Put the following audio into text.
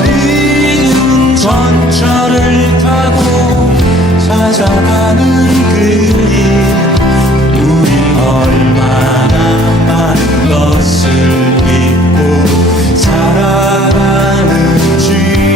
저버리는 전철을 타고 찾아가는 그길